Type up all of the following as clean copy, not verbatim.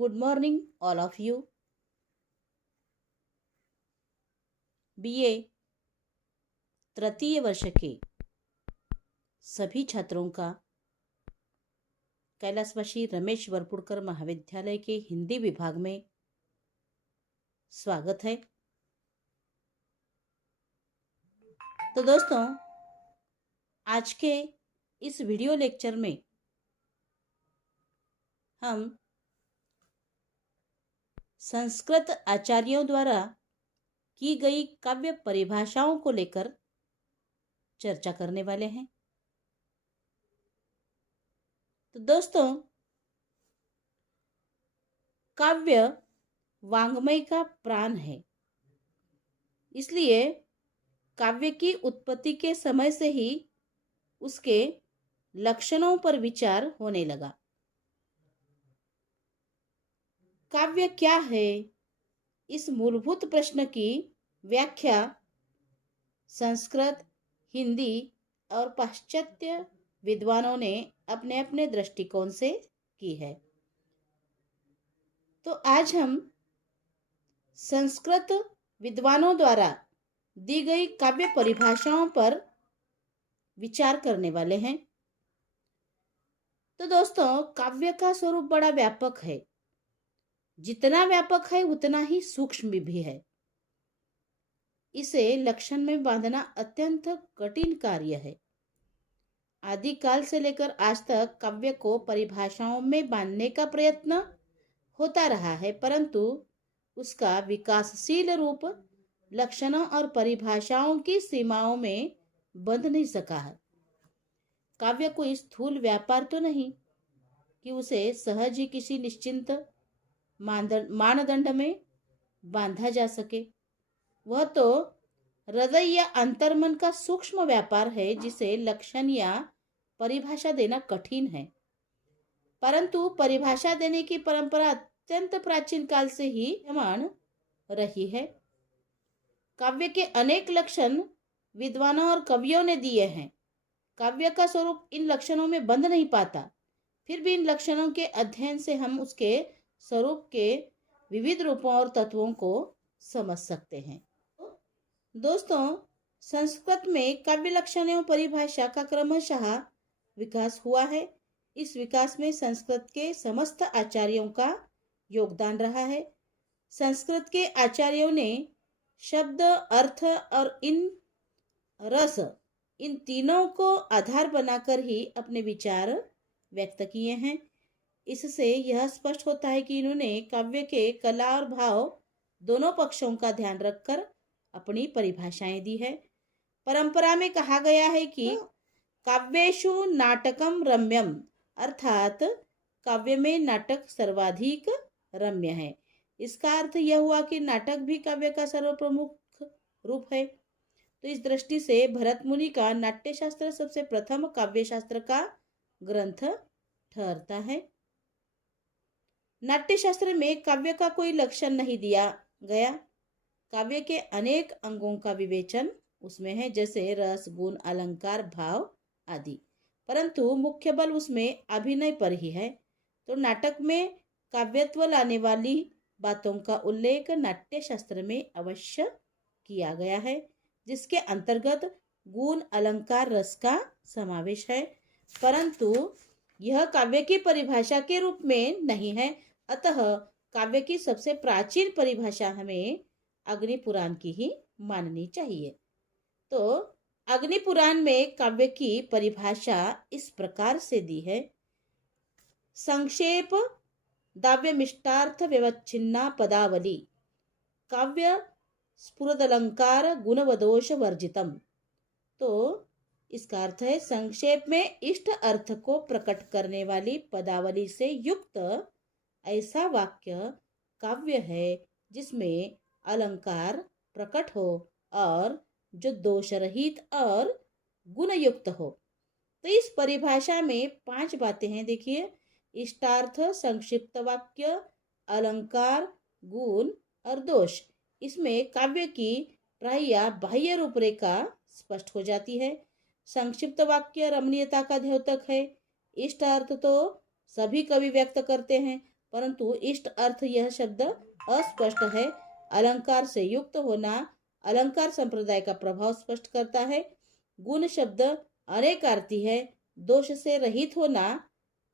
Good morning, all of you. BA तृतीय वर्ष के सभी छात्रों का कैलाशवासी रमेश वरपुड़कर महाविद्यालय के हिंदी विभाग में स्वागत है। तो दोस्तों, आज के इस वीडियो लेक्चर में हम संस्कृत आचार्यों द्वारा की गई काव्य परिभाषाओं को लेकर चर्चा करने वाले हैं। तो दोस्तों, काव्य वाङ्मय का प्राण है, इसलिए काव्य की उत्पत्ति के समय से ही उसके लक्षणों पर विचार होने लगा। काव्य क्या है, इस मूलभूत प्रश्न की व्याख्या संस्कृत, हिंदी और पाश्चात्य विद्वानों ने अपने अपने दृष्टिकोण से की है। तो आज हम संस्कृत विद्वानों द्वारा दी गई काव्य परिभाषाओं पर विचार करने वाले हैं। तो दोस्तों, काव्य का स्वरूप बड़ा व्यापक है। जितना व्यापक है उतना ही सूक्ष्म भी है। इसे लक्षण में बांधना अत्यंत कठिन कार्य है। आदिकाल से लेकर आज तक काव्य को परिभाषाओं में बांधने का प्रयत्न होता रहा है, परंतु उसका विकासशील रूप लक्षणों और परिभाषाओं की सीमाओं में बंध नहीं सका है। काव्य कोई स्थूल व्यापार तो नहीं कि उसे सहज ही किसी निश्चित मानदंड में बांधा जा सके। वह तो हृदय या अंतर्मन का सूक्ष्म व्यापार है, जिसे लक्षण या परिभाषा देना कठिन है। परंतु परिभाषा देने की परंपरा अत्यंत प्राचीन काल से ही विद्यमान रही है। काव्य के अनेक लक्षण विद्वानों और कवियों ने दिए हैं। काव्य का स्वरूप इन लक्षणों में बंध नहीं पाता, फिर भी इन लक्षणों के अध्ययन से हम उसके स्वरूप के विविध रूपों और तत्वों को समझ सकते हैं। दोस्तों, संस्कृत में काव्य लक्षण एवं परिभाषा का क्रमशः विकास हुआ है। इस विकास में संस्कृत के समस्त आचार्यों का योगदान रहा है। संस्कृत के आचार्यों ने शब्द, अर्थ और रस, इन तीनों को आधार बनाकर ही अपने विचार व्यक्त किए हैं। इससे यह स्पष्ट होता है कि इन्होंने काव्य के कला और भाव दोनों पक्षों का ध्यान रखकर अपनी परिभाषाएं दी है। परंपरा में कहा गया है कि काव्येषु नाटकम रम्यम, अर्थात काव्य में नाटक सर्वाधिक रम्य है। इसका अर्थ यह हुआ कि नाटक भी काव्य का सर्वप्रमुख रूप है। तो इस दृष्टि से भरत मुनि का नाट्यशास्त्र सबसे प्रथम काव्य शास्त्र का ग्रंथ ठहरता है। नाट्यशास्त्र में काव्य का कोई लक्षण नहीं दिया गया। काव्य के अनेक अंगों का विवेचन उसमें है, जैसे रस, गुण, अलंकार, भाव आदि, परंतु मुख्य बल उसमें अभिनय पर ही है। तो नाटक में काव्यत्व लाने वाली बातों का उल्लेख नाट्यशास्त्र में अवश्य किया गया है, जिसके अंतर्गत गुण, अलंकार, रस का समावेश है, परंतु यह काव्य की परिभाषा के रूप में नहीं है। अतः काव्य की सबसे प्राचीन परिभाषा हमें अग्निपुराण की ही माननी चाहिए। तो अग्निपुराण में काव्य की परिभाषा इस प्रकार से दी है: संक्षेप दाव्यमिष्टार्थ व्यवच्छिन्ना पदावली, काव्य स्फुरदलंकार गुणवदोष वर्जितम। तो इसका अर्थ है, संक्षेप में इष्ट अर्थ को प्रकट करने वाली पदावली से युक्त ऐसा वाक्य काव्य है जिसमें अलंकार प्रकट हो और जो दोष रहित और गुणयुक्त हो। तो इस परिभाषा में 5 बातें हैं। देखिए, इष्टार्थ, संक्षिप्त वाक्य, अलंकार, गुण और दोष। इसमें काव्य की प्राय बाह्य रूपरेखा स्पष्ट हो जाती है। संक्षिप्त वाक्य रमणीयता का द्योतक है। इष्ट अर्थ तो सभी कवि व्यक्त करते हैं, परंतु इष्ट अर्थ यह शब्द अस्पष्ट है। अलंकार से युक्त होना अलंकार संप्रदाय का प्रभाव स्पष्ट करता है। गुण शब्द अनेकार्थी है। दोष से रहित होना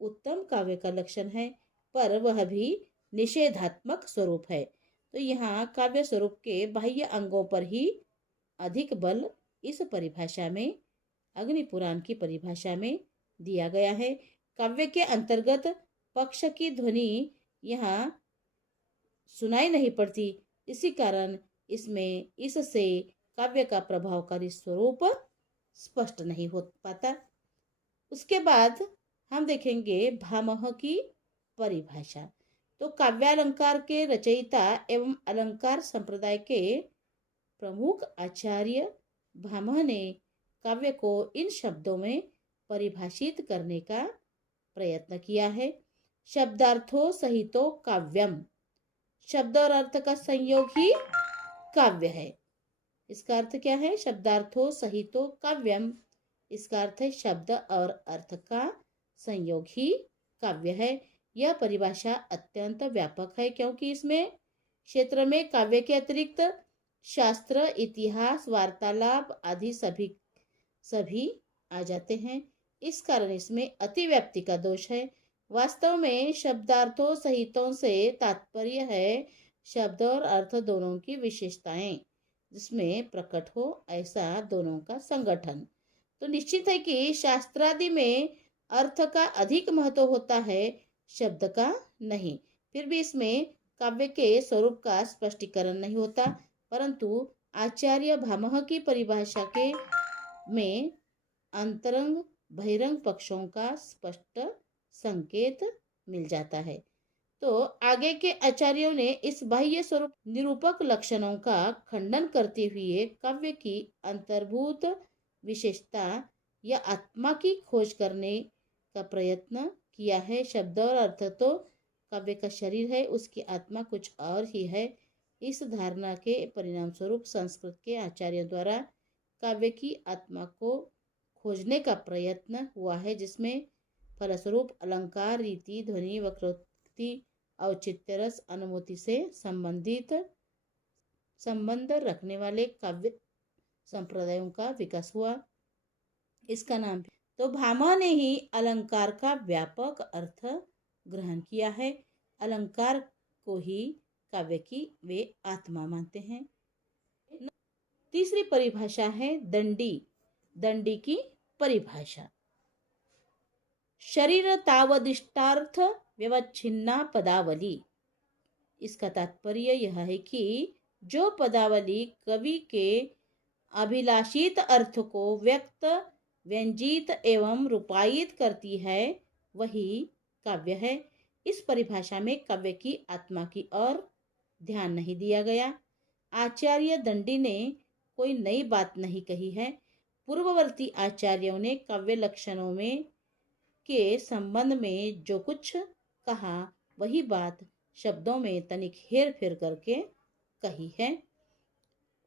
उत्तम काव्य का लक्षण है, पर वह भी निषेधात्मक स्वरूप है। तो यहाँ काव्य स्वरूप के बाह्य अंगों पर ही अधिक बल इस परिभाषा में, अग्नि पुराण की परिभाषा में दिया गया है। काव्य के अंतर्गत पक्ष की ध्वनि यहाँ सुनाई नहीं पड़ती, इसी कारण इसमें इससे काव्य का प्रभावकारी स्वरूप स्पष्ट नहीं हो पाता। उसके बाद हम देखेंगे भामह की परिभाषा। तो काव्यालंकार के रचयिता एवं अलंकार संप्रदाय के प्रमुख आचार्य भामह ने काव्य को इन शब्दों में परिभाषित करने का प्रयत्न किया है। शब्दार्थों सहितो काव्यम, शब्द और अर्थ का संयोग ही काव्य है। इसका अर्थ क्या है? शब्दार्थों सहितो काव्यम, इसका अर्थ है शब्द और अर्थ का संयोग ही काव्य है। यह परिभाषा अत्यंत व्यापक है, क्योंकि इसमें क्षेत्र में काव्य के अतिरिक्त शास्त्र, इतिहास, वार्तालाप आदि सभी आ जाते हैं। इस कारण इसमें अतिव्याप्ति का दोष है। वास्तव में शब्दार्थों सहितों से तात्पर्य है शब्द और अर्थ दोनों की विशेषताएं जिसमें प्रकट हो ऐसा दोनों का संगठन। तो निश्चित है कि शास्त्रादि में अर्थ का अधिक महत्व होता है, शब्द का नहीं। फिर भी इसमें काव्य के स्वरूप का स्पष्टीकरण नहीं होता, परंतु आचार्य भामह की परिभाषा के में अंतरंग बहिरंग पक्षों का स्पष्ट संकेत मिल जाता है। तो आगे के आचार्यों ने इस बाह्य स्वरूप निरूपक लक्षणों का खंडन करते हुए काव्य की अंतर्भूत विशेषता या आत्मा की खोज करने का प्रयत्न किया है। शब्द और अर्थ तो काव्य का शरीर है, उसकी आत्मा कुछ और ही है। इस धारणा के परिणाम स्वरूप संस्कृत के आचार्यों द्वारा काव्य की आत्मा को खोजने का प्रयत्न हुआ है, जिसमें फलस्वरूप अलंकार, रीति, ध्वनि, वक्रोक्ति, औचित्य, रस, अनुमति से संबंध रखने वाले काव्य संप्रदायों का विकास हुआ। इसका नाम तो भामह ने ही अलंकार का व्यापक अर्थ ग्रहण किया है। अलंकार को ही काव्य की वे आत्मा मानते हैं। तीसरी परिभाषा है दंडी। दंडी की परिभाषा, शरीर तावदिष्टार्थ व्यवच्छिन्ना पदावली। इसका तात्पर्य यह है कि जो पदावली कवि के अभिलाषित अर्थ को व्यक्त, व्यंजित एवं रूपायित करती है, वही काव्य है। इस परिभाषा में काव्य की आत्मा की ओर ध्यान नहीं दिया गया। आचार्य दंडी ने कोई नई बात नहीं कही है। पूर्ववर्ती आचार्यों ने काव्य लक्षणों में के संबंध में जो कुछ कहा, वही बात शब्दों में तनिक हेर फेर करके कही है।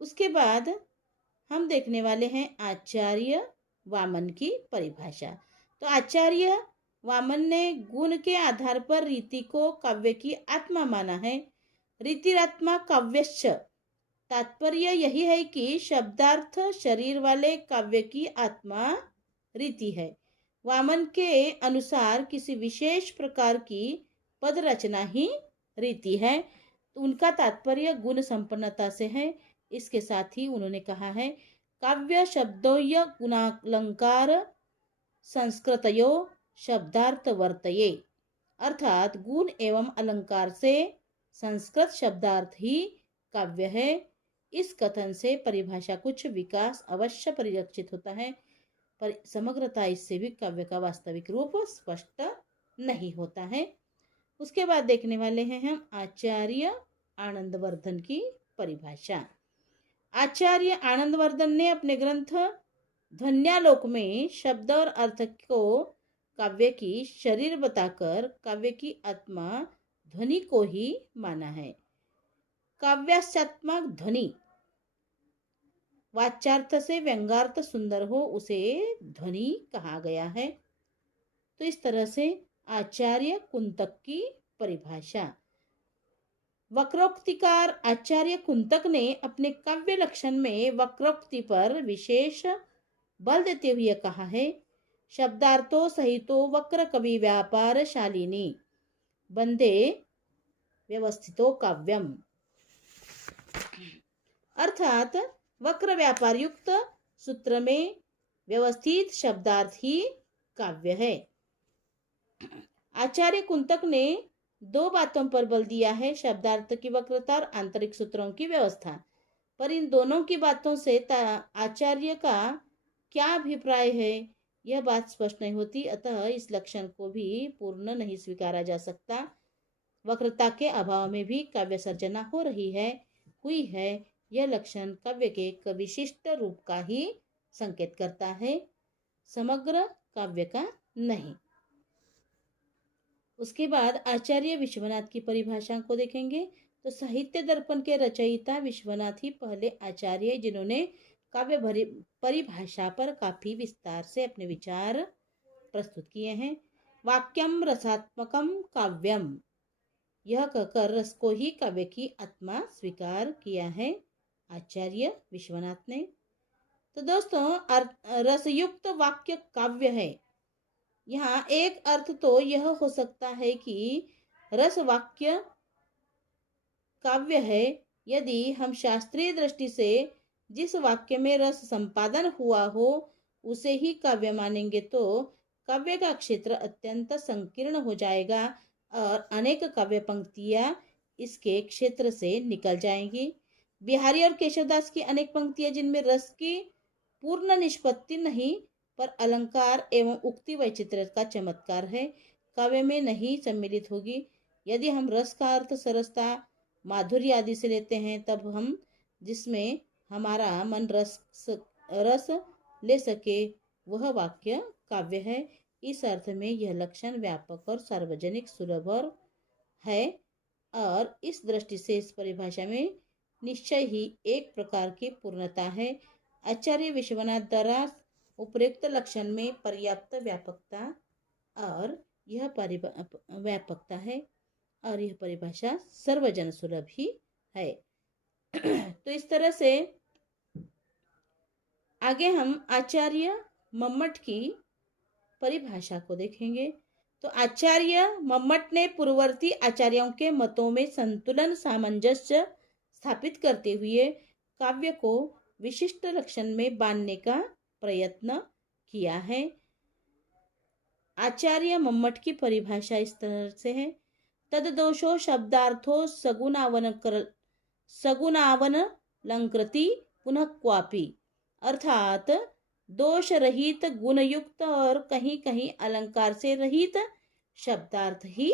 उसके बाद हम देखने वाले हैं आचार्य वामन की परिभाषा। तो आचार्य वामन ने गुण के आधार पर रीति को काव्य की आत्मा माना है। रीतिरात्मा काव्यश्च, तात्पर्य यही है कि शब्दार्थ शरीर वाले काव्य की आत्मा रीति है। वामन के अनुसार किसी विशेष प्रकार की पद रचना ही रीति है। तो उनका तात्पर्य गुण संपन्नता से है। इसके साथ ही उन्होंने कहा है काव्य शब्दोय गुणालंकार संस्कृतयो शब्दार्थ वर्तये, अर्थात गुण एवं अलंकार से संस्कृत शब्दार्थ ही काव्य है। इस कथन से परिभाषा कुछ विकास अवश्य परिलक्षित होता है, पर समग्रता इससे भी काव्य का वास्तविक रूप स्पष्ट नहीं होता है। उसके बाद देखने वाले हैं हम आचार्य आनंदवर्धन की परिभाषा। आचार्य आनंदवर्धन ने अपने ग्रंथ ध्वन्यालोक में शब्द और अर्थ को काव्य की शरीर बताकर काव्य की आत्मा ध्वनि को ही माना है। काव्यात्मक ध्वनि, वाच्यार्थ से व्यंगार्थ सुंदर हो उसे ध्वनि कहा गया है। तो इस तरह से आचार्य कुंतक की परिभाषा। वक्रोक्तिकार आचार्य कुंतक ने अपने काव्य लक्षण में वक्रोक्ति पर विशेष बल देते हुए कहा है, शब्दार्थो सहितो वक्र कवि व्यापार शालिनी बंदे व्यवस्थितो काव्यम। अर्थात वक्र व्यापार युक्त सूत्र में व्यवस्थित शब्दार्थ ही काव्य है। आचार्य कुंतक ने दो बातों पर बल दिया है, शब्दार्थ की वक्रता और आंतरिक सूत्रों की व्यवस्था। पर इन दोनों की बातों से आचार्य का क्या अभिप्राय है यह बात स्पष्ट नहीं होती, अतः इस लक्षण को भी पूर्ण नहीं स्वीकारा जा सकता। वक्रता के अभाव में भी काव्य सर्जना हो रही है, हुई है, यह लक्षण काव्य के एक विशिष्ट रूप का ही संकेत करता है, समग्र काव्य का नहीं। उसके बाद आचार्य विश्वनाथ की परिभाषा को देखेंगे तो साहित्य दर्पण के रचयिता विश्वनाथ ही पहले आचार्य जिन्होंने काव्य परिभाषा पर काफी विस्तार से अपने विचार प्रस्तुत किए हैं। वाक्यम रसात्मकम काव्यम, यह कहकर रस को ही काव्य की आत्मा स्वीकार किया है आचार्य विश्वनाथ ने। तो दोस्तों, रसयुक्त वाक्य काव्य है। यहाँ एक अर्थ तो यह हो सकता है कि रस वाक्य काव्य है यदि हम शास्त्रीय दृष्टि से जिस वाक्य में रस संपादन हुआ हो उसे ही काव्य मानेंगे तो काव्य का क्षेत्र अत्यंत संकीर्ण हो जाएगा और अनेक काव्य पंक्तियां इसके क्षेत्र से निकल जाएंगी। बिहारी और केशवदास की अनेक पंक्तियां जिनमें रस की पूर्ण निष्पत्ति नहीं पर अलंकार एवं उक्ति वैचित्र्य का चमत्कार है, काव्य में नहीं सम्मिलित होगी। यदि हम रस का अर्थ सरसता, माधुर्य आदि से लेते हैं तब हम जिसमें हमारा मन रस ले सके वह वाक्य काव्य है। इस अर्थ में यह लक्षण व्यापक और सार्वजनिक सुलभ है और इस दृष्टि से इस परिभाषा में निश्चय ही एक प्रकार की पूर्णता है। आचार्य विश्वनाथ द्वारा उपयुक्त लक्षण में पर्याप्त व्यापकता और यह व्यापकता है और यह परिभाषा सर्वजन सुलभ ही है। तो इस तरह से आगे हम आचार्य मम्मट की परिभाषा को देखेंगे। तो आचार्य मम्मट ने पूर्ववर्ती आचार्यों के मतों में संतुलन सामंजस्य स्थापित करते हुए काव्य को विशिष्ट लक्षण में बांधने का प्रयत्न किया है। आचार्य मम्मट की परिभाषा इस तरह से है, तददोषो शब्दार्थो सगुणावन लंकृति पुनः क्वापि, अर्थात दोष रहित गुणयुक्त और कहीं कहीं अलंकार से रहित शब्दार्थ ही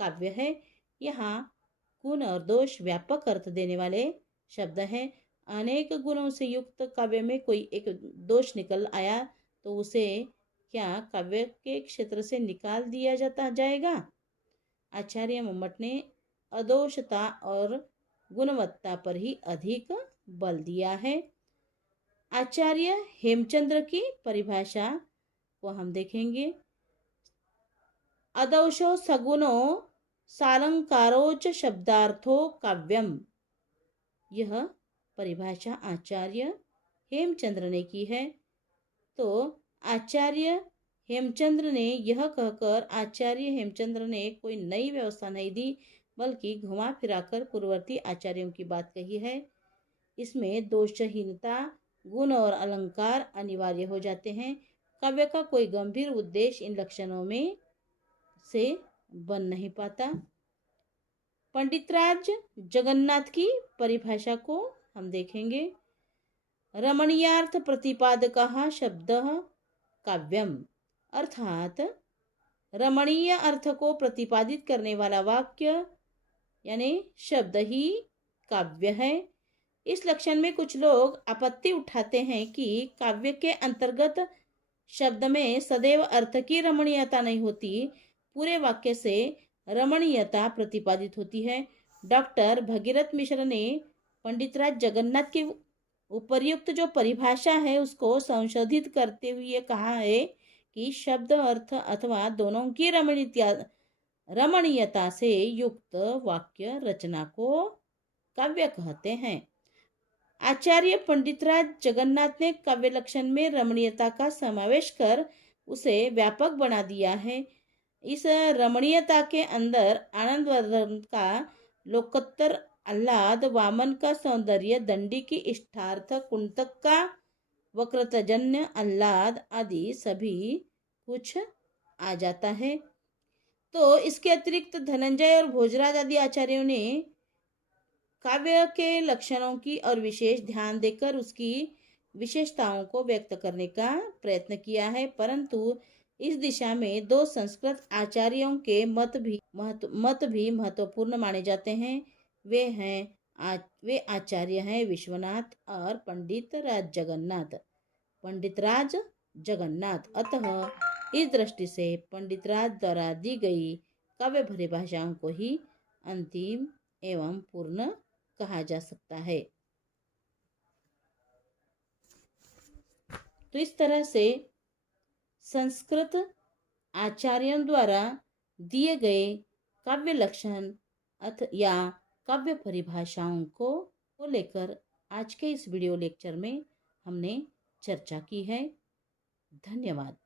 काव्य है। यहाँ गुण और दोष व्यापक अर्थ देने वाले शब्द हैं। अनेक गुणों से युक्त काव्य में कोई एक दोष निकल आया तो उसे क्या काव्य के क्षेत्र से निकाल दिया जाएगा? आचार्य मम्मट ने अदोषता और गुणवत्ता पर ही अधिक बल दिया है। आचार्य हेमचंद्र की परिभाषा को हम देखेंगे। अदोषो सगुणो सालंकारोच शब्दार्थो काव्यम, यह परिभाषा आचार्य हेमचंद्र ने की है। तो आचार्य हेमचंद्र ने यह कहकर आचार्य हेमचंद्र ने कोई नई व्यवस्था नहीं दी बल्कि घुमा फिराकर पूर्ववर्ती आचार्यों की बात कही है। इसमें दोषहीनता, गुण और अलंकार अनिवार्य हो जाते हैं। काव्य का कोई गंभीर उद्देश्य इन लक्षणों में से बन नहीं पाता। पंडितराज जगन्नाथ की परिभाषा को हम देखेंगे। रमणीयार्थ प्रतिपादकः शब्दः काव्यम, अर्थात रमणीय अर्थ को प्रतिपादित करने वाला वाक्य यानी शब्द ही काव्य है। इस लक्षण में कुछ लोग आपत्ति उठाते हैं कि काव्य के अंतर्गत शब्द में सदैव अर्थ की रमणीयता नहीं होती, पूरे वाक्य से रमणीयता प्रतिपादित होती है। डॉक्टर भगीरथ मिश्र ने पंडितराज जगन्नाथ की उपर्युक्त जो परिभाषा है उसको संशोधित करते हुए कहा है कि शब्द अर्थ अथवा दोनों की रमणीयता से युक्त वाक्य रचना को काव्य कहते हैं। आचार्य पंडितराज जगन्नाथ ने काव्य लक्षण में रमणीयता का समावेश कर उसे व्यापक बना दिया है। इस रमणीयता के अंदर आनंदवर्धन का लोकोत्तर आह्लाद, वामन का सौंदर्य, दंडी की इष्टार्थ, कुंतक का वक्रतजन्य आह्लाद आदि सभी कुछ आ जाता है। तो इसके अतिरिक्त धनंजय और भोजराज आदि आचार्यों ने काव्य के लक्षणों की और विशेष ध्यान देकर उसकी विशेषताओं को व्यक्त करने का प्रयत्न किया है, परंतु इस दिशा में दो संस्कृत आचार्यों के मत भी महत्वपूर्ण माने जाते हैं। वे आचार्य हैं विश्वनाथ और पंडित राज जगन्नाथ। अतः इस दृष्टि से पंडित राज द्वारा दी गई काव्य परिभाषाओं को ही अंतिम एवं पूर्ण कहा जा सकता है। तो इस तरह से संस्कृत आचार्यों द्वारा दिए गए काव्य लक्षण या काव्य परिभाषाओं को लेकर आज के इस वीडियो लेक्चर में हमने चर्चा की है। धन्यवाद।